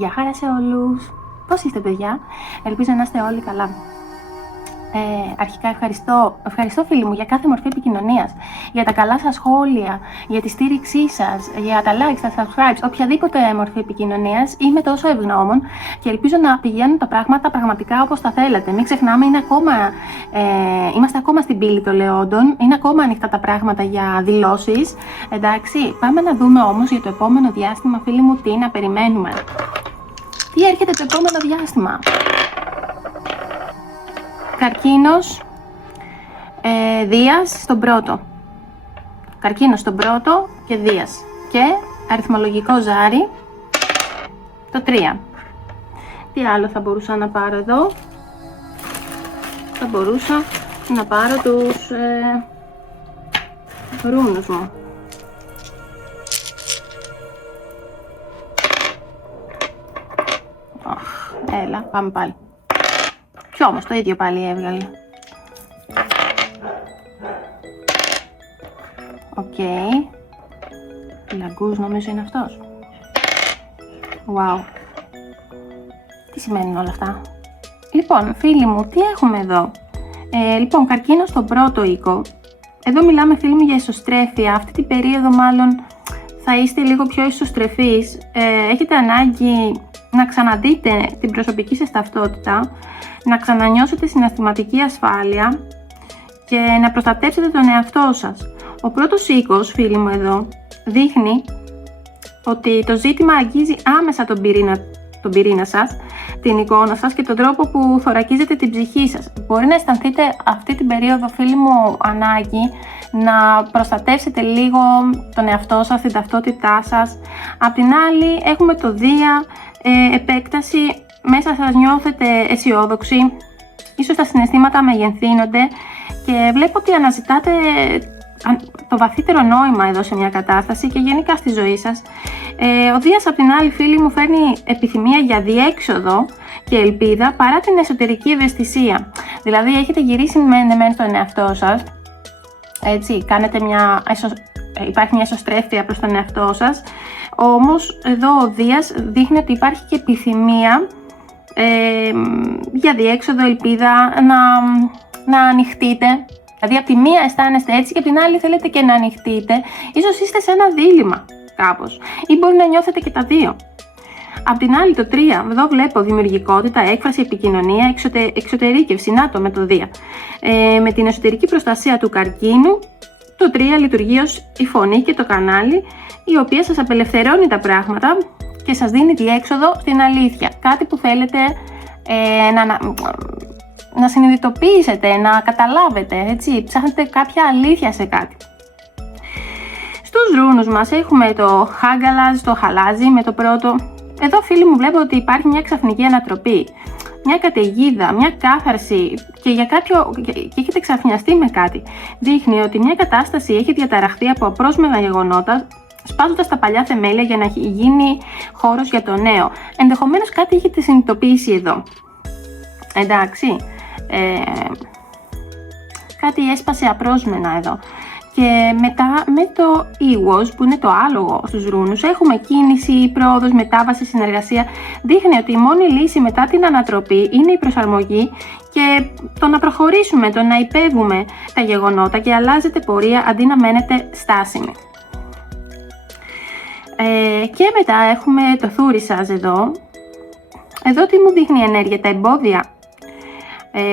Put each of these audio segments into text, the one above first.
Γεια χαρά σε όλους! Πώς είστε παιδιά? Ελπίζω να είστε όλοι καλά. Αρχικά ευχαριστώ φίλοι μου για κάθε μορφή επικοινωνίας, για τα καλά σας σχόλια, για τη στήριξή σας, για τα likes, τα subscribes, οποιαδήποτε μορφή επικοινωνίας. Είμαι τόσο ευγνώμων και ελπίζω να πηγαίνουν τα πράγματα πραγματικά όπως τα θέλετε. Μην ξεχνάμε, είμαστε ακόμα στην πύλη των Λεόντων, είναι ακόμα ανοιχτά τα πράγματα για δηλώσεις. Εντάξει, πάμε να δούμε όμως για το επόμενο διάστημα, φίλοι μου, τι να περιμένουμε. Τι έρχεται το επόμενο διάστημα? Καρκίνος, Δίας στον πρώτο. Καρκίνος στον πρώτο και Δίας. Και αριθμολογικό ζάρι το 3. Τι άλλο θα μπορούσα να πάρω εδώ? Θα μπορούσα να πάρω τους ρούνους μου. Έλα, πάμε πάλι. Κι όμως το ίδιο πάλι έβγαλε. Οκ. Λαγκούς νομίζω είναι αυτός. Wow. Τι σημαίνουν όλα αυτά? Λοιπόν, φίλοι μου, τι έχουμε εδώ? Λοιπόν, καρκίνο στον πρώτο οίκο. Εδώ μιλάμε, φίλοι μου, για ισοστρέφεια. Αυτή την περίοδο μάλλον θα είστε λίγο πιο ισοστρεφείς. Έχετε ανάγκη να ξαναδείτε την προσωπική σας ταυτότητα, να ξανανιώσετε συναισθηματική ασφάλεια και να προστατεύσετε τον εαυτό σας. Ο πρώτος οίκος, φίλοι μου, εδώ δείχνει ότι το ζήτημα αγγίζει άμεσα τον πυρήνα σας, την εικόνα σας και τον τρόπο που θωρακίζετε την ψυχή σας. Μπορεί να αισθανθείτε αυτή την περίοδο, φίλοι μου, ανάγκη να προστατεύσετε λίγο τον εαυτό σας, την ταυτότητά σας. Απ' την άλλη έχουμε το Δία, επέκταση, μέσα σας νιώθετε αισιόδοξοι, ίσως τα συναισθήματα μεγενθύνονται και βλέπω ότι αναζητάτε το βαθύτερο νόημα εδώ σε μια κατάσταση και γενικά στη ζωή σας. Ο Δίας απ' την άλλη, φίλοι μου, φέρνει επιθυμία για διέξοδο και ελπίδα παρά την εσωτερική ευαισθησία. Δηλαδή έχετε γυρίσει μεν στον εαυτό σας, έτσι, υπάρχει μια εσωστρέφεια προς τον εαυτό σας, όμως εδώ ο Δίας δείχνει ότι υπάρχει και επιθυμία για διέξοδο, ελπίδα, να ανοιχτείτε. Δηλαδή από τη μία αισθάνεστε έτσι και από την άλλη θέλετε και να ανοιχτείτε. Ίσως είστε σε ένα δίλημμα κάπως ή μπορεί να νιώθετε και τα δύο. Απ' την άλλη το 3, εδώ βλέπω δημιουργικότητα, έκφραση, επικοινωνία, εξωτερήκευση, να το με το Δία. Με την εσωτερική προστασία του καρκίνου, το 3 λειτουργεί ως η φωνή και το κανάλι, η οποία σας απελευθερώνει τα πράγματα και σας δίνει διέξοδο στην αλήθεια. Κάτι που θέλετε να συνειδητοποιήσετε, να καταλάβετε, έτσι, ψάχνετε κάποια αλήθεια σε κάτι. Στους ρούνους μας έχουμε το Χάγκαλαζ, το Χαλάζι με το πρώτο. Εδώ, φίλοι μου, βλέπω ότι υπάρχει μια ξαφνική ανατροπή, μια καταιγίδα, μια κάθαρση και έχετε ξαφνιαστεί με κάτι. Δείχνει ότι μια κατάσταση έχει διαταραχθεί από απρόσμενα γεγονότα, σπάζοντας τα παλιά θεμέλια για να γίνει χώρος για το νέο. Ενδεχομένως κάτι έχετε συνειδητοποιήσει εδώ. Εντάξει, κάτι έσπασε απρόσμενα εδώ. Και μετά με το Ίουος, που είναι το άλογο στους ρούνους, έχουμε κίνηση, πρόοδος, μετάβαση, συνεργασία. Δείχνει ότι η μόνη λύση μετά την ανατροπή είναι η προσαρμογή και το να προχωρήσουμε, το να υπέβουμε τα γεγονότα και αλλάζετε πορεία αντί να μένετε στάσιμοι. Και μετά έχουμε το θούρι σας εδώ. Εδώ τι μου δείχνει η ενέργεια? Τα εμπόδια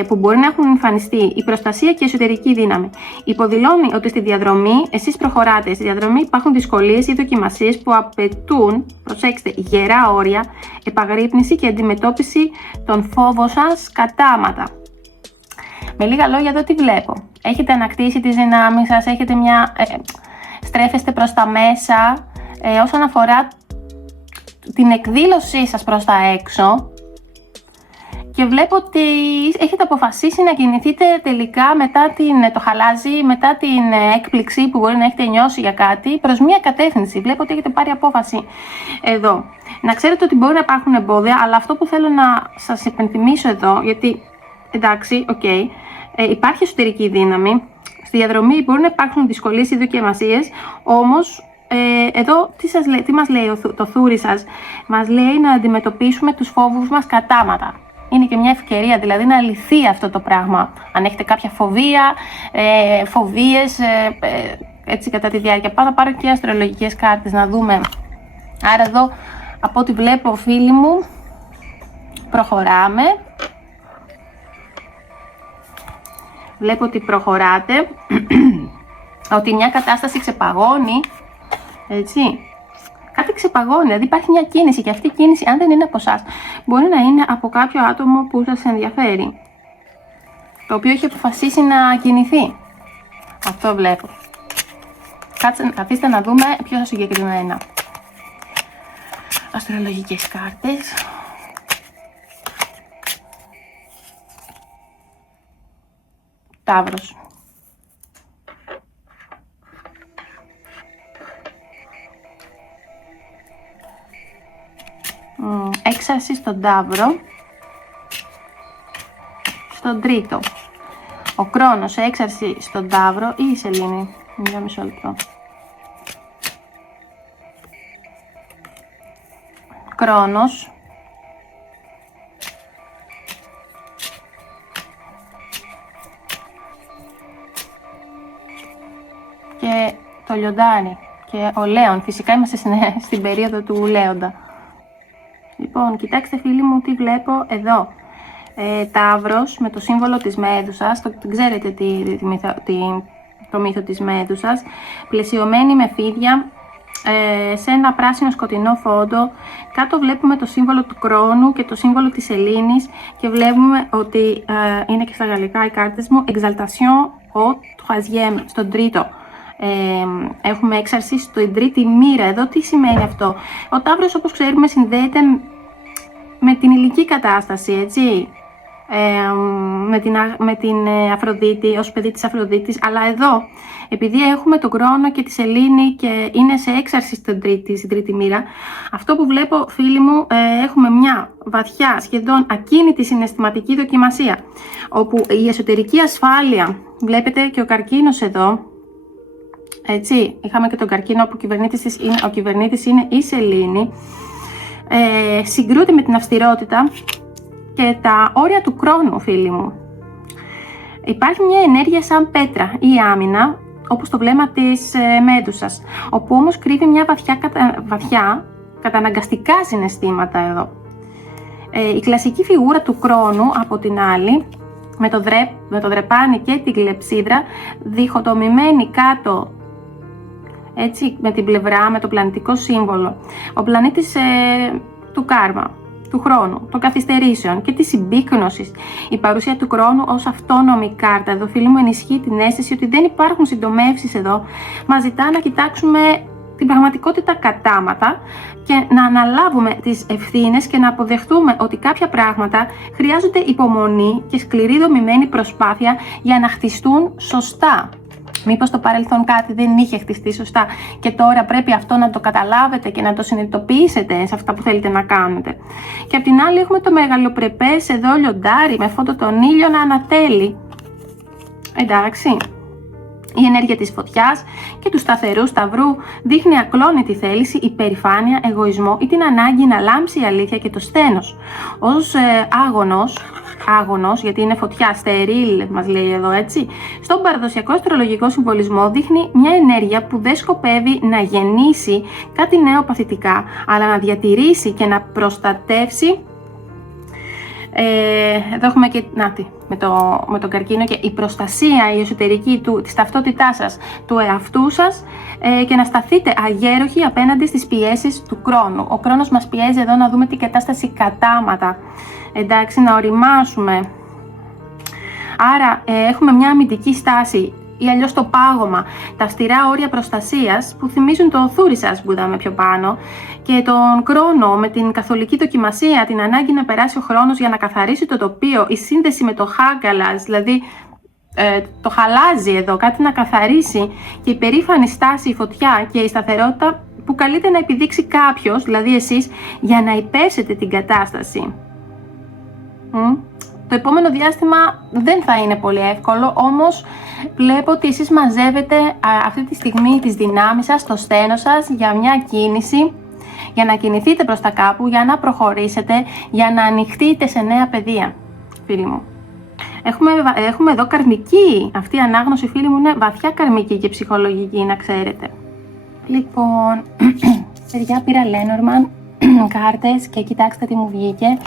που μπορεί να έχουν εμφανιστεί, η προστασία και η εσωτερική δύναμη. Υποδηλώνει ότι στη διαδρομή εσείς προχωράτε. Στη διαδρομή υπάρχουν δυσκολίες ή δοκιμασίες που απαιτούν, προσέξτε, γερά όρια, επαγρύπνηση και αντιμετώπιση των φόβων σας κατάματα. Με λίγα λόγια, εδώ τι βλέπω? Έχετε ανακτήσει τις δυνάμεις σας, στρέφεστε προς τα μέσα όσον αφορά την εκδήλωσή σας προς τα έξω. Και βλέπω ότι έχετε αποφασίσει να κινηθείτε τελικά μετά το χαλάζι, μετά την έκπληξη που μπορεί να έχετε νιώσει για κάτι, προς μία κατεύθυνση. Βλέπω ότι έχετε πάρει απόφαση εδώ. Να ξέρετε ότι μπορεί να υπάρχουν εμπόδια, αλλά αυτό που θέλω να σας υπενθυμίσω εδώ, γιατί εντάξει, υπάρχει εσωτερική δύναμη, στη διαδρομή μπορεί να υπάρχουν δυσκολίες ή δοκιμασίες, όμως Εδώ τι μας λέει το θούρι σας? Μας λέει να αντιμετωπίσουμε τους φόβους μας κατάματα. Είναι και μια ευκαιρία δηλαδή να λυθεί αυτό το πράγμα. Αν έχετε κάποια φοβία, φοβίες, έτσι κατά τη διάρκεια. Πάω να πάρω και αστρολογικές κάρτες να δούμε. Άρα εδώ από ό,τι βλέπω, φίλοι μου, προχωράμε. Βλέπω ότι προχωράτε, ότι μια κατάσταση ξεπαγώνει, έτσι. Κάτι ξεπαγώνει, δηλαδή υπάρχει μια κίνηση και αυτή η κίνηση, αν δεν είναι από εσάς, μπορεί να είναι από κάποιο άτομο που σας ενδιαφέρει, το οποίο έχει αποφασίσει να κινηθεί. Αυτό βλέπω. Καθίστε να δούμε πιο συγκεκριμένα. Αστρολογικές κάρτες. Ταύρος. Έξαρση στον Ταύρο. Στον Τρίτο. Ο Κρόνος, έξαρση στον Ταύρο ή η Σελήνη. Για μισό λεπτό. Κρόνος. Και το Λιοντάρι. Και ο Λέων. Φυσικά είμαστε στην περίοδο του Λέοντα. Λοιπόν, κοιτάξτε φίλοι μου τι βλέπω εδώ. Ταύρος με το σύμβολο της Μέδουσας. Ξέρετε το μύθο της Μέδουσας. Πλαισιωμένη με φίδια. Σε ένα πράσινο σκοτεινό φόντο. Κάτω βλέπουμε το σύμβολο του Κρόνου και το σύμβολο της Σελήνης και βλέπουμε ότι είναι και στα γαλλικά οι κάρτες μου. Exaltation au troisième, στον τρίτο. Έχουμε έξαρση στην τρίτη μοίρα. Εδώ τι σημαίνει αυτό? Ο Ταύρος, όπως ξέρουμε, συνδέεται με την υλική κατάσταση, έτσι. Με την Αφροδίτη, ως παιδί της Αφροδίτης, αλλά εδώ επειδή έχουμε τον Κρόνο και τη Σελήνη και είναι σε έξαρση στην τρίτη μοίρα, αυτό που βλέπω φίλοι μου, έχουμε μια βαθιά, σχεδόν ακίνητη συναισθηματική δοκιμασία, όπου η εσωτερική ασφάλεια, βλέπετε και ο καρκίνος εδώ, έτσι, είχαμε και τον καρκίνο που ο κυβερνήτης είναι η Σελήνη, συγκρούεται με την αυστηρότητα και τα όρια του Κρόνου, φίλοι μου. Υπάρχει μια ενέργεια σαν πέτρα ή άμυνα, όπως το βλέμμα της Μέδουσας, όπου όμως κρύβει μια βαθιά καταναγκαστικά συναισθήματα εδώ. Η κλασική φιγούρα του Κρόνου, από την άλλη, με το δρεπάνι και την κλεψίδρα, διχοτομημένη κάτω, έτσι, με την πλευρά, με το πλανητικό σύμβολο. Ο πλανήτης του κάρμα, του χρόνου, των καθυστερήσεων και της συμπίκνωσης. Η παρουσία του Κρόνου ως αυτόνομη κάρτα εδώ, φίλοι μου, ενισχύει την αίσθηση ότι δεν υπάρχουν συντομεύσεις εδώ. Μας ζητά να κοιτάξουμε την πραγματικότητα κατάματα και να αναλάβουμε τις ευθύνες και να αποδεχτούμε ότι κάποια πράγματα χρειάζονται υπομονή και σκληρή δομημένη προσπάθεια για να χτιστούν σωστά. Μήπως στο παρελθόν κάτι δεν είχε χτιστεί σωστά και τώρα πρέπει αυτό να το καταλάβετε και να το συνειδητοποιήσετε σε αυτά που θέλετε να κάνετε. Και απ' την άλλη έχουμε το μεγαλοπρεπές εδώ Λιοντάρι με φόντο τον ήλιο να ανατέλει. Εντάξει. Η ενέργεια της φωτιάς και του σταθερού σταυρού δείχνει ακλόνητη θέληση, υπερηφάνεια, εγωισμό ή την ανάγκη να λάμψει η αλήθεια και το σθένος. Ως άγωνος, γιατί είναι φωτιά, στερίλ μας λέει εδώ, έτσι. Στον παραδοσιακό αστρολογικό συμβολισμό δείχννει μια ενέργεια που δεν σκοπεύει να γεννήσει κάτι νέο παθητικά, αλλά να διατηρήσει και να προστατεύσει. Εδώ έχουμε και με τον καρκίνο και η προστασία, η εσωτερική της ταυτότητάς σας, του εαυτού σας, και να σταθείτε αγέροχοι απέναντι στις πιέσεις του Κρόνου. Ο Κρόνος μας πιέζει εδώ να δούμε την κατάσταση κατάματα, εντάξει, να οριμάσουμε. Άρα έχουμε μια αμυντική στάση ή αλλιώς το πάγωμα, τα αυστηρά όρια προστασίας που θυμίζουν το θούρι σας που είδαμε πιο πάνω, και τον Κρόνο με την καθολική δοκιμασία, την ανάγκη να περάσει ο χρόνος για να καθαρίσει το τοπίο, η σύνδεση με το χάγκαλας, δηλαδή το χαλάζει εδώ, κάτι να καθαρίσει, και η περήφανη στάση, η φωτιά και η σταθερότητα που καλείται να επιδείξει κάποιος, δηλαδή εσείς, για να υπέσετε την κατάσταση. Το επόμενο διάστημα δεν θα είναι πολύ εύκολο, όμως βλέπω ότι εσείς μαζεύετε αυτή τη στιγμή τις δυνάμεις σας, το στένος σας για μια κίνηση, για να κινηθείτε προς τα κάπου, για να προχωρήσετε, για να ανοιχτείτε σε νέα πεδία, φίλοι μου. Έχουμε εδώ καρμική. Αυτή η ανάγνωση, φίλοι μου, είναι βαθιά καρμική και ψυχολογική, να ξέρετε. Λοιπόν, παιδιά, πήρα Lenormand κάρτες και κοιτάξτε τι μου βγήκε.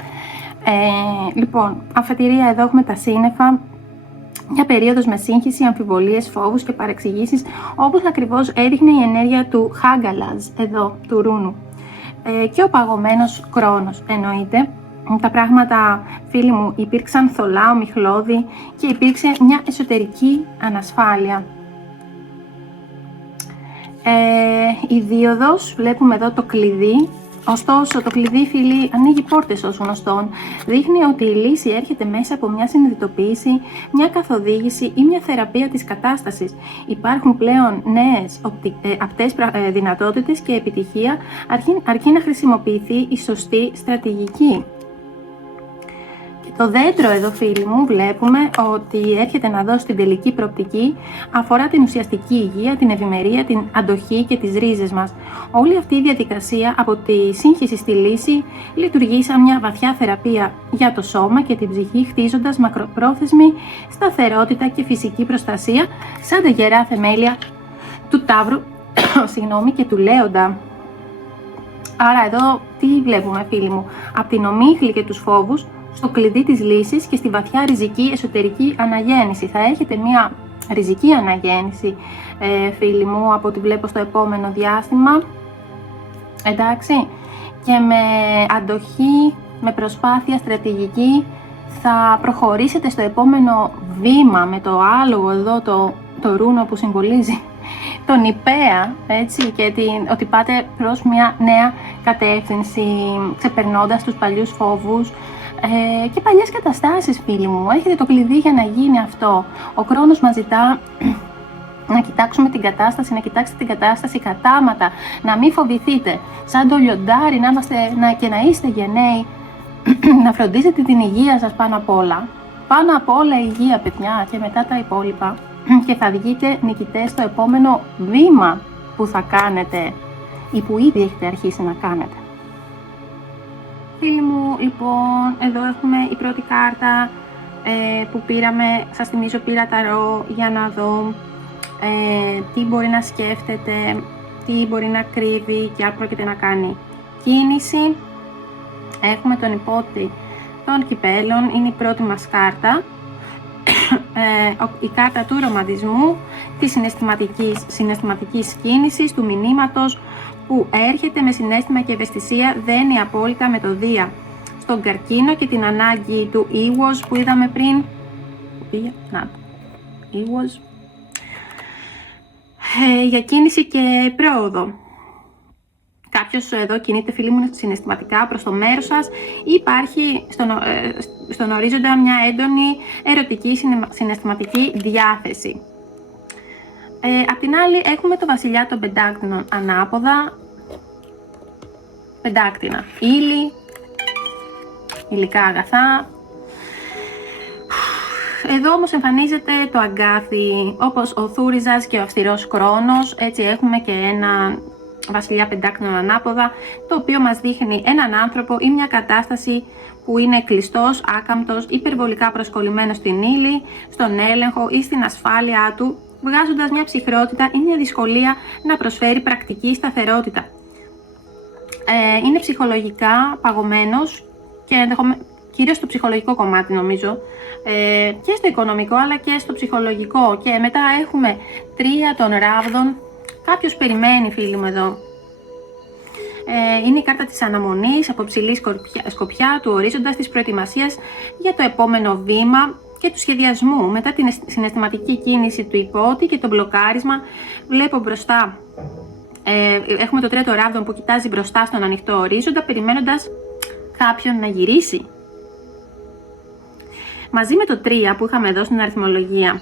Λοιπόν, αφετηρία, εδώ έχουμε τα σύννεφα. Μια περίοδος με σύγχυση, αμφιβολίες, φόβους και παρεξηγήσεις, όπως ακριβώς έδειχνε η ενέργεια του Χάγκαλαζ, εδώ, του ρούνου. Και ο παγωμένος Κρόνος, εννοείται. Τα πράγματα, φίλοι μου, υπήρξαν θολά, ομιχλώδη και υπήρξε μια εσωτερική ανασφάλεια. Η δίωδος, βλέπουμε εδώ το κλειδί. Ωστόσο, το κλειδί, φίλοι, ανοίγει πόρτες ως γνωστόν. Δείχνει ότι η λύση έρχεται μέσα από μια συνειδητοποίηση, μια καθοδήγηση ή μια θεραπεία της κατάστασης. Υπάρχουν πλέον νέες απτές δυνατότητες και επιτυχία, αρκεί να χρησιμοποιηθεί η σωστή στρατηγική. Το δέντρο εδώ, φίλοι μου, βλέπουμε ότι έρχεται να δώσει την τελική προοπτική, αφορά την ουσιαστική υγεία, την ευημερία, την αντοχή και τις ρίζες μας. Όλη αυτή η διαδικασία από τη σύγχυση στη λύση λειτουργεί σαν μια βαθιά θεραπεία για το σώμα και την ψυχή, χτίζοντας μακροπρόθεσμη σταθερότητα και φυσική προστασία σαν τα γερά θεμέλια του Ταύρου και του Λέοντα. Άρα εδώ τι βλέπουμε, φίλοι μου? Από την ομίχλη και τους φόβους στο κλειδί της λύσης και στη βαθιά ριζική εσωτερική αναγέννηση. Θα έχετε μια ριζική αναγέννηση, φίλοι μου, από ό,τι βλέπω στο επόμενο διάστημα. Εντάξει, και με αντοχή, με προσπάθεια στρατηγική θα προχωρήσετε στο επόμενο βήμα με το άλογο εδώ, το ρούνο που συμβολίζει τον Ιππέα, έτσι, και ότι πάτε προς μια νέα κατεύθυνση, ξεπερνώντας τους παλιούς φόβους και παλιές καταστάσεις, φίλοι μου. Έχετε το κλειδί για να γίνει αυτό. Ο Κρόνος μας ζητά να κοιτάξουμε την κατάσταση, να κοιτάξετε την κατάσταση κατάματα, να μην φοβηθείτε, σαν το λιοντάρι και να είστε γενναίοι, να φροντίζετε την υγεία σας πάνω απ' όλα. Πάνω απ' όλα η υγεία, παιδιά, και μετά τα υπόλοιπα. Και θα βγείτε νικητές στο επόμενο βήμα που θα κάνετε ή που ήδη έχετε αρχίσει να κάνετε. Φίλοι μου, λοιπόν, εδώ έχουμε η πρώτη κάρτα που πήραμε. Σας θυμίζω, πήρα ταρό για να δω τι μπορεί να σκέφτεται, τι μπορεί να κρύβει και αν πρόκειται να κάνει κίνηση. Έχουμε τον υπότη των κυπέλων, είναι η πρώτη μας κάρτα. Η κάρτα του ρομαντισμού, της συναισθηματικής κίνησης, του μηνύματος που έρχεται με συναίσθημα και ευαισθησία, δένει απόλυτα με το Δία στον καρκίνο και την ανάγκη του ήγος που είδαμε πριν. Ήγος για κίνηση και πρόοδο. Κάποιος εδώ κινείται, φίλοι μου, συναισθηματικά προς το μέρος σας ή υπάρχει στον ορίζοντα μια έντονη ερωτική συναισθηματική διάθεση. Απ' την άλλη έχουμε το βασιλιά των πεντάκτηνων ανάποδα. Πεντάκτηνα, ύλη, υλικά αγαθά. Εδώ όμως εμφανίζεται το αγκάθι, όπως ο Θούριζας και ο αυστηρός Κρόνος. Έτσι έχουμε και ένα βασιλιά πεντάκτηνων ανάποδα, το οποίο μας δείχνει έναν άνθρωπο ή μια κατάσταση που είναι κλειστός, άκαμπτος, υπερβολικά προσκολλημένος στην ύλη, στον έλεγχο ή στην ασφάλειά του, βγάζοντας μια ψυχρότητα ή μια δυσκολία να προσφέρει πρακτική σταθερότητα. Είναι ψυχολογικά παγωμένος και κυρίως στο ψυχολογικό κομμάτι, νομίζω, και στο οικονομικό αλλά και στο ψυχολογικό. Και μετά έχουμε 3 των ράβδων. Κάποιος περιμένει, φίλοι μου, εδώ. Είναι η κάρτα της αναμονής από ψηλή σκοπιά, του ορίζοντας, της προετοιμασίας για το επόμενο βήμα και του σχεδιασμού. Μετά την συναισθηματική κίνηση του υπότη και το μπλοκάρισμα, βλέπω μπροστά. Έχουμε το 3ο ράβδον που κοιτάζει μπροστά στον ανοιχτό ορίζοντα, περιμένοντας κάποιον να γυρίσει. Μαζί με το 3 που είχαμε εδώ στην αριθμολογία,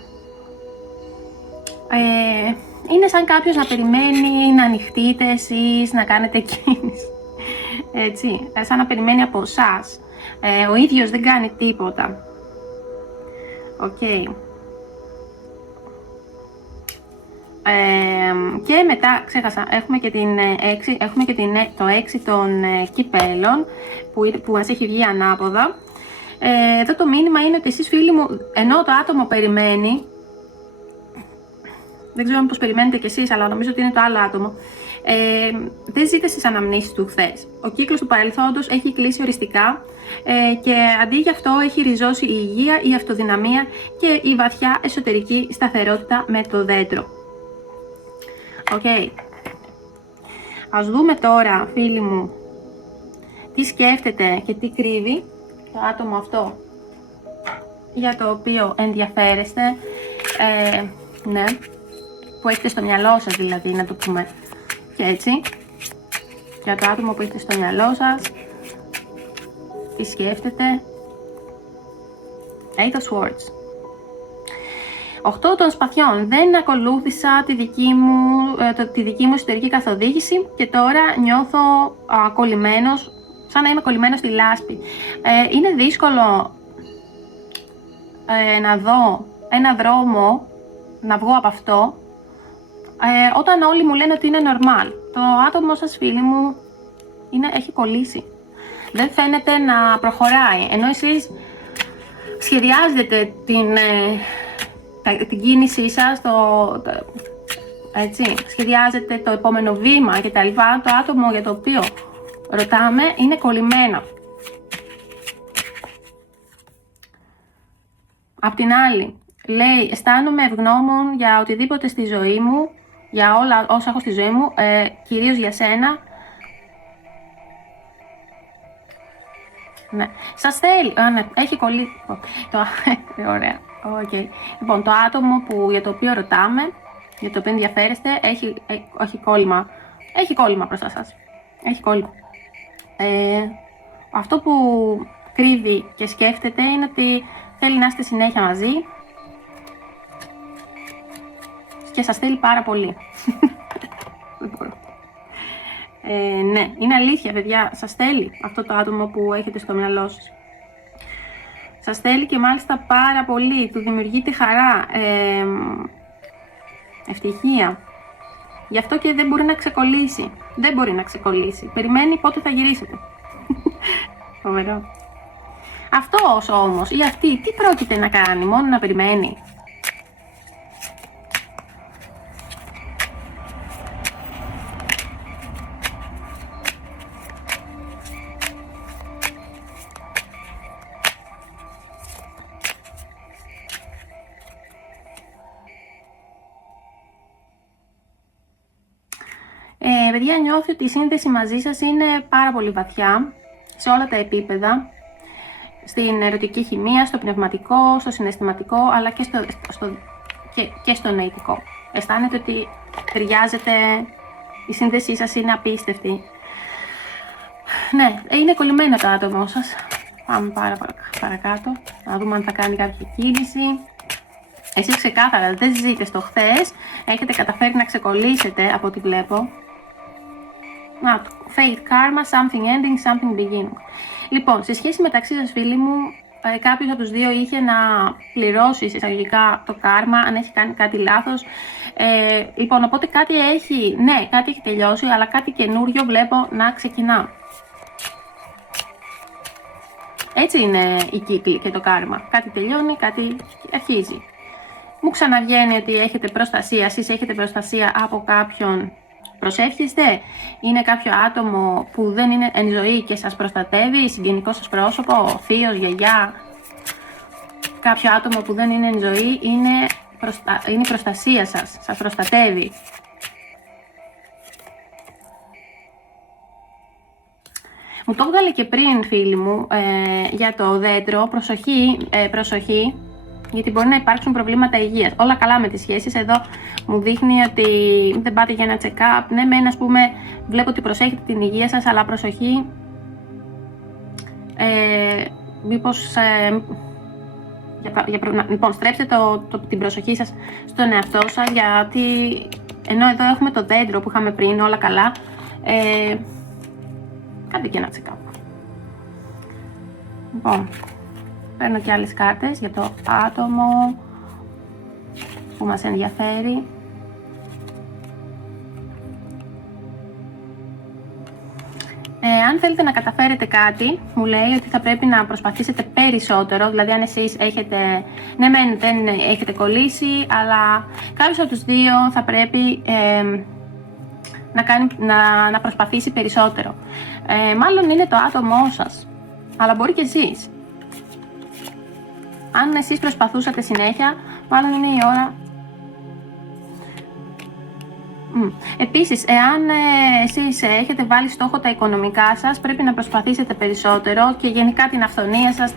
είναι σαν κάποιος να περιμένει να ανοιχτείτε εσείς, να κάνετε κίνηση. Έτσι, σαν να περιμένει από εσάς. Ο ίδιος δεν κάνει τίποτα. Οκ. Και μετά, ξέχασα, έχουμε και, το 6 των κυπέλων που μας έχει βγει ανάποδα. Εδώ το μήνυμα είναι ότι εσείς, φίλοι μου, ενώ το άτομο περιμένει, δεν ξέρω πώς περιμένετε κι εσείς, αλλά νομίζω ότι είναι το άλλο άτομο, δεν ζείτε στις αναμνήσεις του χθες. Ο κύκλος του παρελθόντος έχει κλείσει οριστικά και αντί γι' αυτό έχει ριζώσει η υγεία, η αυτοδυναμία και η βαθιά εσωτερική σταθερότητα με το δέντρο. Οκ. Ας δούμε τώρα, φίλοι μου, τι σκέφτεται και τι κρύβει το άτομο αυτό για το οποίο ενδιαφέρεστε, ναι, που έχετε στο μυαλό σας, δηλαδή, να το πούμε και έτσι, για το άτομο που έχετε στο μυαλό σας, τι σκέφτεται. Eight of Swords. 8 των σπαθιών. Δεν ακολούθησα τη δική μου εσωτερική καθοδήγηση και τώρα νιώθω κολλημένος, σαν να είμαι κολλημένος στη λάσπη. Είναι δύσκολο να δω ένα δρόμο, να βγω από αυτό, όταν όλοι μου λένε ότι είναι normal. Το άτομο σας, φίλοι μου, έχει κολλήσει. Δεν φαίνεται να προχωράει, ενώ εσείς σχεδιάζετε την κίνησή σας, έτσι, σχεδιάζετε το επόμενο βήμα και τα λοιπά. Το άτομο για το οποίο ρωτάμε είναι κολλημένο. Απ' την άλλη, λέει, αισθάνομαι ευγνώμων για οτιδήποτε στη ζωή μου, για όλα όσα έχω στη ζωή μου, κυρίως για σένα. Ναι, σας θέλει, ναι, έχει κολλήσει. Ωραία, okay. Λοιπόν, το άτομο για το οποίο ρωτάμε, για το οποίο ενδιαφέρεστε, έχει κόλλημα προς σας. Έχει κόλλημα. Αυτό που κρύβει και σκέφτεται είναι ότι θέλει να είστε συνέχεια μαζί και σας θέλει πάρα πολύ. Δεν μπορώ. Ναι, είναι αλήθεια, παιδιά, σας θέλει αυτό το άτομο που έχετε στο μυαλό σας. Σας θέλει και μάλιστα πάρα πολύ, του δημιουργείται χαρά, ευτυχία. Γι' αυτό και δεν μπορεί να ξεκολλήσει. Δεν μπορεί να ξεκολλήσει. Περιμένει πότε θα γυρίσετε. Φοβερό. Αυτός όμως ή αυτή τι πρόκειται να κάνει, μόνο να περιμένει? Παιδιά, νιώθω ότι η σύνδεση μαζί σας είναι πάρα πολύ βαθιά σε όλα τα επίπεδα, στην ερωτική χημεία, στο πνευματικό, στο συναισθηματικό, αλλά και στο νοητικό. Αισθάνεται ότι ταιριάζεται, η σύνδεσή σας είναι απίστευτη. Ναι, είναι κολλημένο το άτομό σας. Πάμε παρακάτω, να δούμε αν θα κάνει κάποια κίνηση. Εσείς ξεκάθαρα δεν ζείτε στο χθες, έχετε καταφέρει να ξεκολλήσετε από ό,τι βλέπω. Να, fate, karma, something ending, something beginning. Λοιπόν, σε σχέση μεταξύ σας, φίλοι μου, κάποιος από τους δύο είχε να πληρώσει εισαγωγικά το κάρμα, αν έχει κάνει κάτι λάθος. Λοιπόν, οπότε κάτι έχει τελειώσει, αλλά κάτι καινούριο βλέπω να ξεκινά. Έτσι είναι η κύκλη και το κάρμα. Κάτι τελειώνει, κάτι αρχίζει. Μου ξαναβγαίνει ότι έχετε προστασία, εσείς έχετε προστασία από κάποιον. Προσεύχεστε, είναι κάποιο άτομο που δεν είναι εν ζωή και σας προστατεύει, συγγενικό σας πρόσωπο, θείος, γιαγιά. Κάποιο άτομο που δεν είναι εν ζωή είναι προστασία σας προστατεύει. Μου το έβγαλε και πριν, φίλοι μου, για το δέντρο, προσοχή, γιατί μπορεί να υπάρξουν προβλήματα υγείας. Όλα καλά με τις σχέσεις. Εδώ μου δείχνει ότι δεν πάτε για ένα check-up. Ναι, μεν, ας πούμε, βλέπω ότι προσέχετε την υγεία σας, αλλά προσοχή. Μήπως... λοιπόν, στρέψτε την προσοχή σας στον εαυτό σας, γιατί ενώ εδώ έχουμε το δέντρο που είχαμε πριν, όλα καλά, κάντε και ένα check-up. Λοιπόν... Παίρνω και άλλες κάρτες για το άτομο που μας ενδιαφέρει. Αν θέλετε να καταφέρετε κάτι, μου λέει ότι θα πρέπει να προσπαθήσετε περισσότερο, δηλαδή αν εσείς έχετε, ναι μεν δεν έχετε κολλήσει, αλλά κάποιος από τους δύο θα πρέπει να προσπαθήσει περισσότερο. Μάλλον είναι το άτομό σας, αλλά μπορεί και εσείς. Αν εσείς προσπαθούσατε συνέχεια, μάλλον είναι η ώρα. Επίσης, εάν εσείς έχετε βάλει στόχο τα οικονομικά σας, πρέπει να προσπαθήσετε περισσότερο και γενικά την αυθονία σας,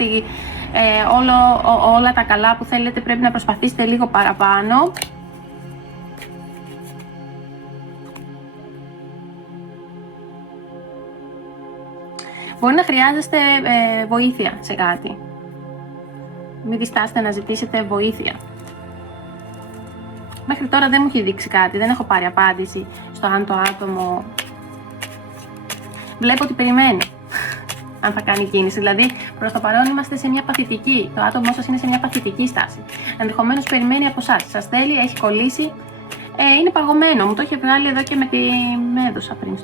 όλα τα καλά που θέλετε πρέπει να προσπαθήσετε λίγο παραπάνω. Μπορεί να χρειάζεστε βοήθεια σε κάτι. Μην διστάσετε να ζητήσετε βοήθεια. Μέχρι τώρα δεν μου έχει δείξει κάτι, δεν έχω πάρει απάντηση στο αν το άτομο... Βλέπω ότι περιμένει αν θα κάνει κίνηση, δηλαδή προς το παρόν είμαστε σε μια παθητική, το άτομό σας είναι σε μια παθητική στάση. Ενδεχομένως περιμένει από εσάς, σας θέλει, έχει κολλήσει, είναι παγωμένο, μου το είχε βγάλει εδώ και με τη μέδουσα πριν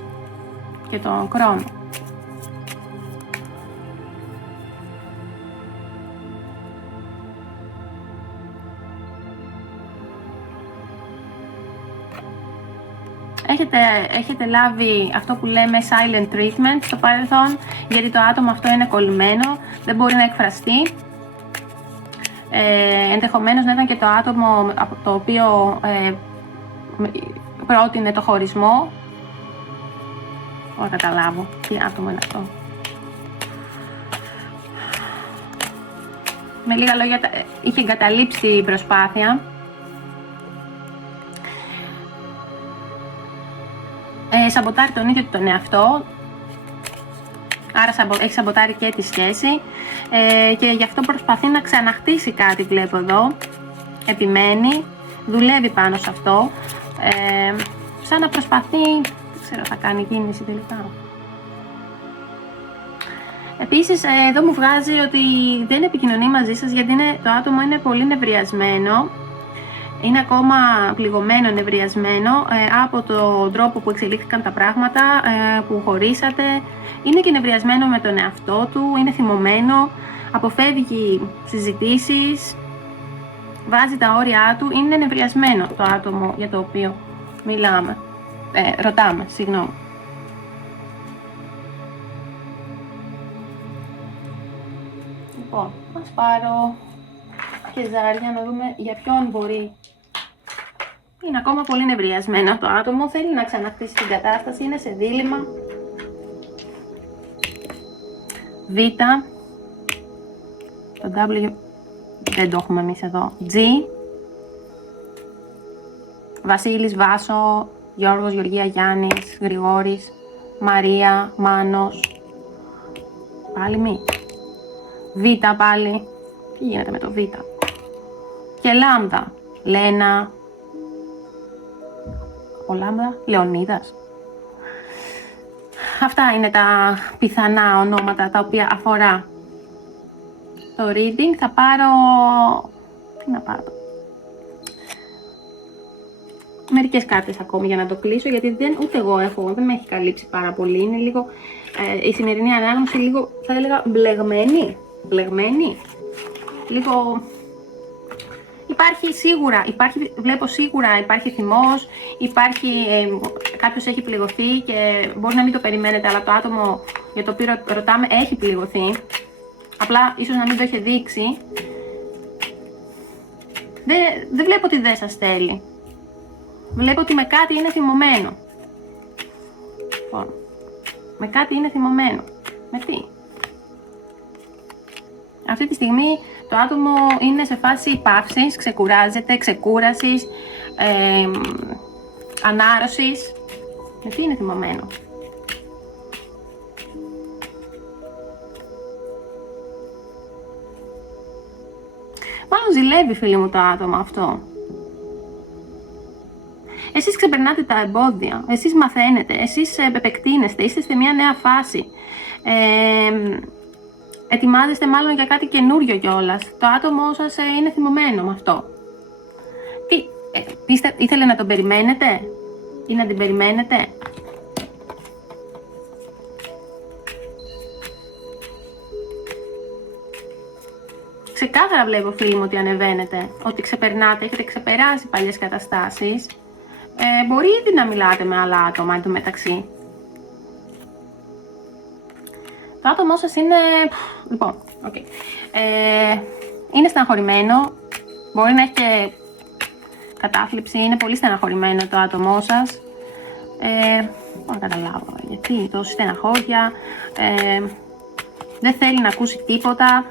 και τον χρόνο. Έχετε λάβει αυτό που λέμε silent treatment στο παρελθόν, γιατί το άτομο αυτό είναι κολλημένο, δεν μπορεί να εκφραστεί. Ενδεχομένως να ήταν και το άτομο το οποίο πρότεινε το χωρισμό. Όχι καταλάβω τι άτομο είναι αυτό. Με λίγα λόγια είχε εγκαταλείψει την προσπάθεια. Σαμποτάρει τον ίδιο τον εαυτό, άρα έχει σαμποτάρει και τη σχέση και γι' αυτό προσπαθεί να ξαναχτίσει κάτι, βλέπω εδώ, επιμένει, δουλεύει πάνω σε αυτό, σαν να προσπαθεί, δεν ξέρω, θα κάνει κίνηση τελικά. Επίσης εδώ μου βγάζει ότι δεν επικοινωνεί μαζί σας γιατί το άτομο είναι πολύ νευριασμένο. Είναι ακόμα πληγωμένο, νευριασμένο από τον τρόπο που εξελίχθηκαν τα πράγματα, που χωρίσατε. Είναι και νευριασμένο με τον εαυτό του, είναι θυμωμένο, αποφεύγει συζητήσεις, βάζει τα όρια του, είναι νευριασμένο το άτομο για το οποίο ρωτάμε, συγγνώμη. Λοιπόν, ας πάρω και ζάρια να δούμε για ποιον μπορεί. Είναι ακόμα πολύ νευριασμένο το άτομο, θέλει να ξαναχτίσει την κατάσταση, είναι σε δίλημμα. Β, το W δεν το έχουμε εμείς εδώ. G, Βασίλης, Βάσο, Γιώργος, Γεωργία, Γιάννης, Γρηγόρης, Μαρία, Μάνος. Πάλι μη. Β πάλι. Τι γίνεται με το Β. Και λάμδα. Λένα. Ο λάμδα. Λεωνίδας. Αυτά είναι τα πιθανά ονόματα τα οποία αφορά το reading. Θα πάρω... Τι να πάρω... Μερικές κάρτες ακόμη για να το κλείσω, γιατί ούτε εγώ δεν με έχει καλύψει πάρα πολύ. Είναι λίγο... η σημερινή ανάγνωση λίγο, θα έλεγα, μπλεγμένη. Λίγο... Βλέπω σίγουρα υπάρχει θυμός, κάποιος έχει πληγωθεί και μπορεί να μην το περιμένετε, αλλά το άτομο για το οποίο ρωτάμε έχει πληγωθεί. Απλά ίσως να μην το έχει δείξει. Δεν βλέπω ότι δεν σας θέλει. Βλέπω ότι με κάτι είναι θυμωμένο. Με κάτι είναι θυμωμένο. Με τι? Αυτή τη στιγμή το άτομο είναι σε φάση παύσης, ξεκουράζεται, ξεκούρασης, ανάρρωσης. Με τι είναι θυμωμένο? Μάλλον ζηλεύει, φίλοι μου, το άτομο αυτό. Εσείς ξεπερνάτε τα εμπόδια, εσείς μαθαίνετε, εσείς επεκτείνεστε, είστε σε μια νέα φάση. ετοιμάζεστε μάλλον για κάτι καινούριο κιόλας. Το άτομό σας είναι θυμωμένο με αυτό. Τι, ήθελε να τον περιμένετε ή να την περιμένετε? Ξεκάθαρα βλέπω, φίλοι μου, ότι ανεβαίνετε, ότι ξεπερνάτε, έχετε ξεπεράσει παλιές καταστάσεις. Μπορεί ήδη να μιλάτε με άλλα άτομα εν τω μεταξύ. Το άτομό σας είναι, λοιπόν, okay. Είναι στεναχωρημένο, μπορεί να έχει και κατάθλιψη, είναι πολύ στεναχωρημένο το άτομό σας. Μπορώ να καταλάβω γιατί, τόση στεναχώρια, δεν θέλει να ακούσει τίποτα.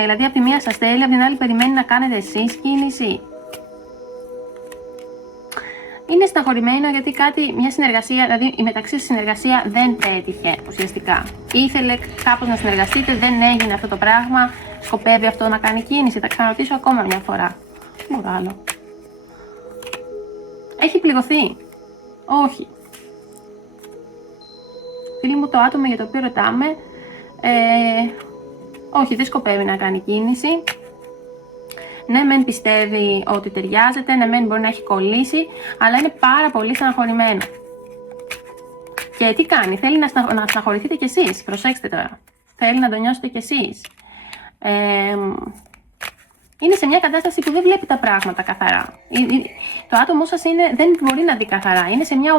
Δηλαδή από τη μία σας θέλει, από την άλλη περιμένει να κάνετε εσείς κίνηση. Είναι στεναχωρημένο γιατί μια συνεργασία, δηλαδή η μεταξύ σας συνεργασία δεν πέτυχε ουσιαστικά. Ήθελε κάπως να συνεργαστείτε, δεν έγινε αυτό το πράγμα. Σκοπεύει αυτό να κάνει κίνηση? Θα ξαναρωτήσω ακόμα μια φορά. Μπορώ άλλο. Έχει πληγωθεί? Όχι. Φίλοι μου, το άτομο για το οποίο ρωτάμε, όχι, δεν σκοπεύει να κάνει κίνηση. Ναι, μεν πιστεύει ότι ταιριάζεται, ναι, μεν μπορεί να έχει κολλήσει, αλλά είναι πάρα πολύ στεναχωρημένο. Και τι κάνει? Θέλει να στεναχωρηθείτε κι εσείς. Προσέξτε τώρα. Θέλει να το νιώσετε κι εσείς. Είναι σε μια κατάσταση που δεν βλέπει τα πράγματα καθαρά. Το άτομό σας δεν μπορεί να δει καθαρά. Είναι σε μια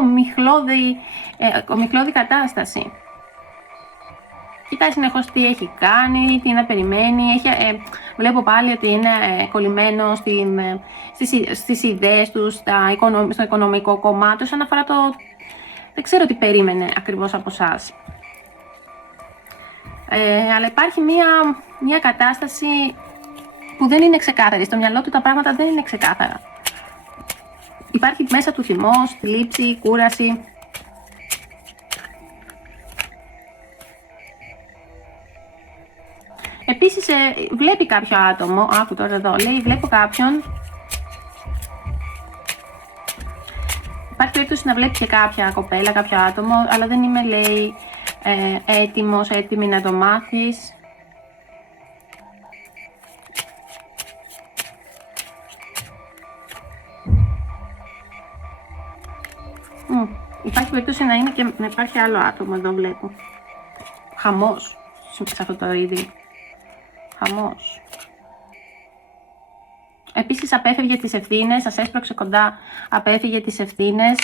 ομιχλώδη κατάσταση. Κοιτάει συνεχώς τι έχει κάνει, τι να περιμένει. Βλέπω πάλι ότι είναι κολλημένο στις ιδέες του, στο οικονομικό κομμάτι. Όσον αφορά δεν ξέρω τι περίμενε ακριβώς από εσάς. Αλλά υπάρχει μια κατάσταση που δεν είναι ξεκάθαρη. Στο μυαλό του τα πράγματα δεν είναι ξεκάθαρα. Υπάρχει μέσα του θυμός, θλίψη, κούραση. Επίσης βλέπει κάποιο άτομο, άκου τώρα εδώ, λέει βλέπω κάποιον. Υπάρχει περίπτωση να βλέπει και κάποια κοπέλα, κάποιο άτομο, αλλά δεν είμαι, λέει, έτοιμη να το μάθεις. Υπάρχει περίπτωση να είναι και να υπάρχει άλλο άτομο, εδώ βλέπω. Χαμός σε αυτό το είδη. Χαμός. Επίσης απέφευγε τις ευθύνες, σας έσπρωξε κοντά, απέφυγε τις ευθύνες.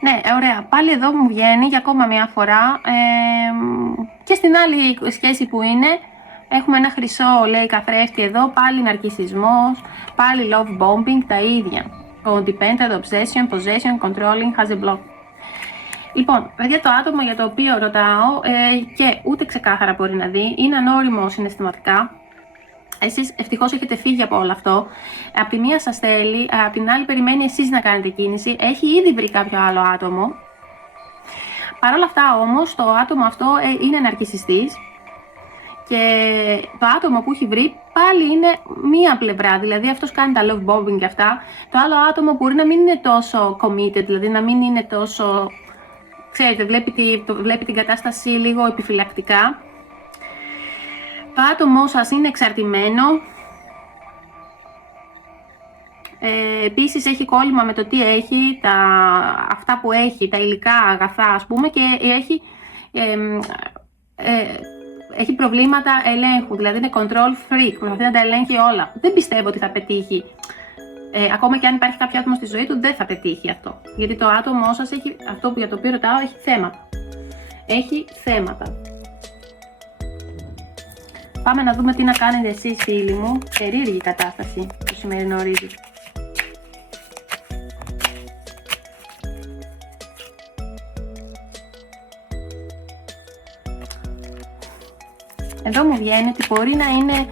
Ναι, ωραία. Πάλι εδώ μου βγαίνει για ακόμα μια φορά. Και στην άλλη σχέση που είναι, έχουμε ένα χρυσό, λέει, καθρέφτη εδώ, πάλι ναρκισσισμός, πάλι love bombing, τα ίδια. Codependent, obsession, possession, controlling, has a block. Λοιπόν, παιδιά, το άτομο για το οποίο ρωτάω και ούτε ξεκάθαρα μπορεί να δει, είναι ανώριμο συναισθηματικά. Εσείς ευτυχώς έχετε φύγει από όλο αυτό. Απ' τη μία σας θέλει, απ' την άλλη περιμένει εσείς να κάνετε κίνηση. Έχει ήδη βρει κάποιο άλλο άτομο. Παρ' όλα αυτά όμως, το άτομο αυτό είναι ναρκισσιστής. Και το άτομο που έχει βρει πάλι είναι μία πλευρά, δηλαδή αυτός κάνει τα love bombing και αυτά. Το άλλο άτομο μπορεί να μην είναι τόσο committed, δηλαδή να μην είναι τόσο, ξέρετε, βλέπει την κατάσταση λίγο επιφυλακτικά. Το άτομό σας είναι εξαρτημένο. Επίσης έχει κόλλημα με το τι έχει, αυτά που έχει, τα υλικά αγαθά ας πούμε, και έχει προβλήματα ελέγχου, δηλαδή είναι control freak, προσπαθεί να τα ελέγχει όλα. Δεν πιστεύω ότι θα πετύχει. Ακόμα και αν υπάρχει κάποιο άτομο στη ζωή του, δεν θα πετύχει αυτό. Γιατί το άτομό σας έχει, αυτό για το οποίο ρωτάω, έχει θέματα. Έχει θέματα. Πάμε να δούμε τι να κάνετε εσείς, φίλοι μου. Περίεργη κατάσταση το σημερινό ρίδι. Εδώ μου βγαίνει ότι μπορεί να είναι,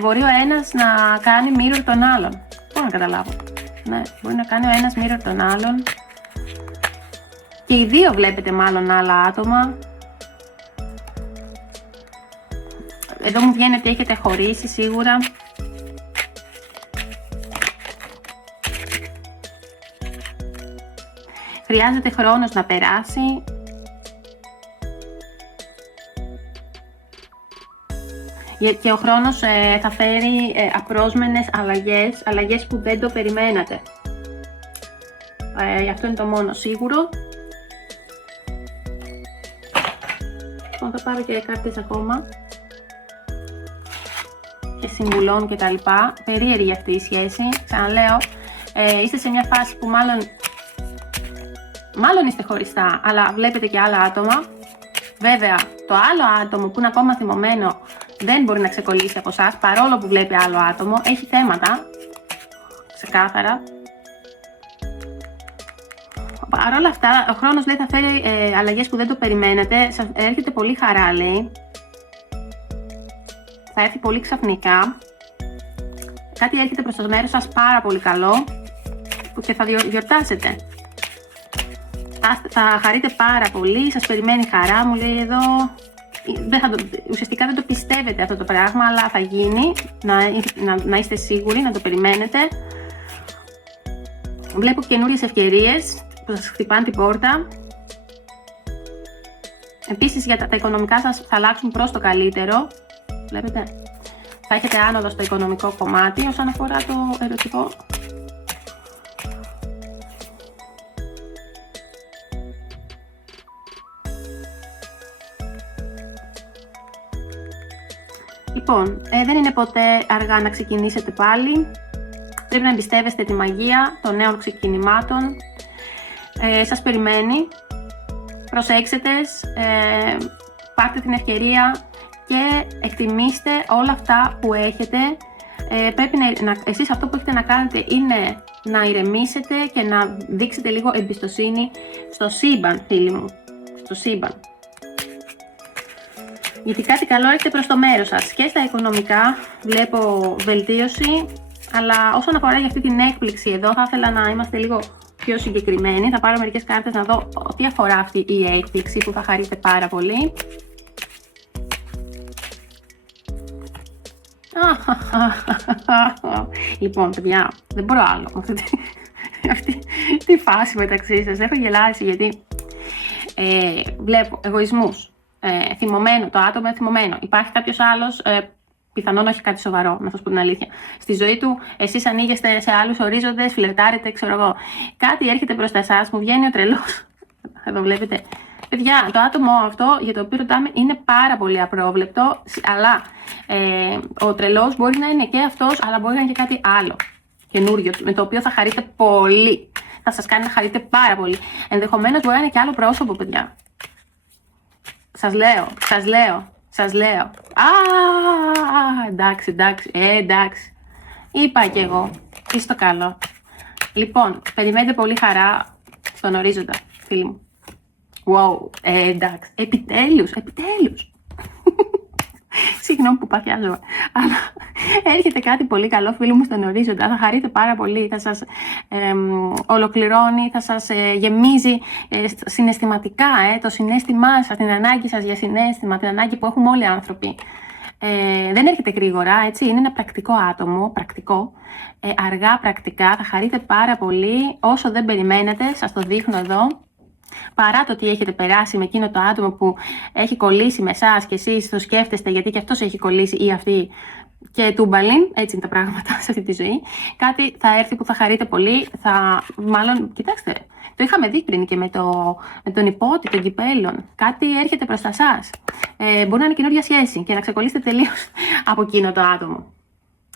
μπορεί ο ένας να κάνει mirror τον άλλον. Μπορώ να καταλάβω. Ναι, μπορεί να κάνει ο ένας mirror τον άλλον. Και οι δύο βλέπετε μάλλον άλλα άτομα. Εδώ μου βγαίνει ότι έχετε χωρίσει σίγουρα. Χρειάζεται χρόνος να περάσει. Και ο χρόνος θα φέρει απρόσμενες αλλαγές που δεν το περιμένατε. Αυτό είναι το μόνο σίγουρο. Θα πάρω και κάρτες ακόμα και συμβουλών και τα λοιπά. Περίεργη αυτή η σχέση. Ξαναλέω, είστε σε μια φάση που μάλλον είστε χωριστά, αλλά βλέπετε και άλλα άτομα. Βέβαια, το άλλο άτομο που είναι ακόμα θυμωμένο δεν μπορεί να ξεκολλήσει από εσάς, παρόλο που βλέπει άλλο άτομο. Έχει θέματα, ξεκάθαρα. Παρ' όλα αυτά, ο χρόνος λέει θα φέρει αλλαγές που δεν το περιμένετε. Σας έρχεται πολύ χαρά, λέει. Θα έρθει πολύ ξαφνικά. Κάτι έρχεται προς το μέρος σας πάρα πολύ καλό και θα γιορτάσετε. Θα χαρείτε πάρα πολύ, σας περιμένει χαρά, μου λέει εδώ. Ουσιαστικά δεν το πιστεύετε αυτό το πράγμα, αλλά θα γίνει. Να είστε σίγουροι, να το περιμένετε. Βλέπω καινούριες ευκαιρίες που σας χτυπάνε την πόρτα. Επίσης για τα οικονομικά σας θα αλλάξουν προς το καλύτερο. Βλέπετε, θα έχετε άνοδο στο οικονομικό κομμάτι όσον αφορά το ερωτικό. Λοιπόν, δεν είναι ποτέ αργά να ξεκινήσετε πάλι. Πρέπει να εμπιστεύεστε τη μαγεία των νέων ξεκινημάτων. Σας περιμένει. Προσέξτε, πάρτε την ευκαιρία και εκτιμήστε όλα αυτά που έχετε. Εσείς αυτό που έχετε να κάνετε είναι να ηρεμήσετε και να δείξετε λίγο εμπιστοσύνη στο σύμπαν, φίλοι μου. Στο σύμπαν. Γιατί κάτι καλό έρχεται προς το μέρος σας. Και στα οικονομικά βλέπω βελτίωση. Αλλά όσον αφορά για αυτή την έκπληξη εδώ, θα ήθελα να είμαστε λίγο πιο συγκεκριμένοι. Θα πάρω μερικές κάρτες να δω τι αφορά αυτή η έκπληξη που θα χαρείτε πάρα πολύ. Λοιπόν, παιδιά, δεν μπορώ άλλο αυτή τη φάση μεταξύ σας. Έχω γελάσει γιατί βλέπω εγωισμούς. Θυμωμένο, το άτομο είναι θυμωμένο. Υπάρχει κάποιος άλλος, πιθανόν όχι κάτι σοβαρό, να σας πω την αλήθεια. Στη ζωή του, εσείς ανοίγεστε σε άλλους ορίζοντες, φλερτάρετε, ξέρω εγώ. Κάτι έρχεται μπροστά σας, μου βγαίνει ο τρελός. Εδώ βλέπετε. Παιδιά, το άτομο αυτό για το οποίο ρωτάμε είναι πάρα πολύ απρόβλεπτο, αλλά ο τρελός μπορεί να είναι και αυτός, αλλά μπορεί να είναι και κάτι άλλο καινούριο, με το οποίο θα χαρείτε πολύ. Θα σας κάνει να χαρείτε πάρα πολύ. Ενδεχομένως μπορεί να είναι και άλλο πρόσωπο, παιδιά. Σας λέω. Εντάξει. Είπα κι εγώ. Είσαι το καλό. Λοιπόν, περιμένετε πολύ χαρά στον ορίζοντα, φίλοι μου. Wow, εντάξει. Επιτέλους. Συγγνώμη που παθιάζω, αλλά έρχεται κάτι πολύ καλό, φίλοι μου, στον ορίζοντα. Θα χαρείτε πάρα πολύ, θα σας ολοκληρώνει, θα σας γεμίζει συναισθηματικά, το συναίσθημά σας, την ανάγκη σας για συναίσθημα, την ανάγκη που έχουμε όλοι οι άνθρωποι. Δεν έρχεται γρήγορα, έτσι, είναι ένα πρακτικό άτομο, αργά πρακτικά, θα χαρείτε πάρα πολύ όσο δεν περιμένετε, σας το δείχνω εδώ. Παρά το ότι έχετε περάσει με εκείνο το άτομο που έχει κολλήσει με εσάς και εσείς το σκέφτεστε γιατί και αυτός έχει κολλήσει ή αυτή και τούμπαλιν, έτσι είναι τα πράγματα σε αυτή τη ζωή, κάτι θα έρθει που θα χαρείτε πολύ, μάλλον, κοιτάξτε, το είχαμε δει πριν και με τον υπότη των κυπέλων, κάτι έρχεται προς τα σας, μπορεί να είναι καινούργια σχέση και να ξεκολλήσετε τελείως από εκείνο το άτομο.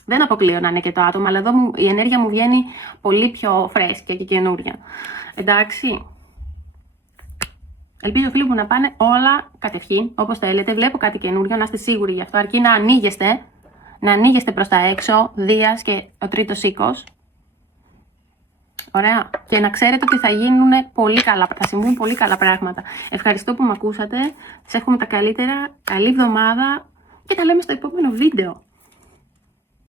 Δεν αποκλείω να είναι και το άτομο, αλλά εδώ η ενέργεια μου βγαίνει πολύ πιο φρέσκια και καινούρια. Εντάξει. Ελπίζω, φίλοι μου, να πάνε όλα κατευχήν, όπως θέλετε. Βλέπω κάτι καινούριο, να είστε σίγουροι γι' αυτό. Αρκεί να ανοίγεστε προς τα έξω, Δίας και ο τρίτος οίκος. Ωραία. Και να ξέρετε ότι θα συμβούν πολύ καλά πράγματα. Ευχαριστώ που με ακούσατε. Σας εύχομαι τα καλύτερα. Καλή εβδομάδα και τα λέμε στο επόμενο βίντεο.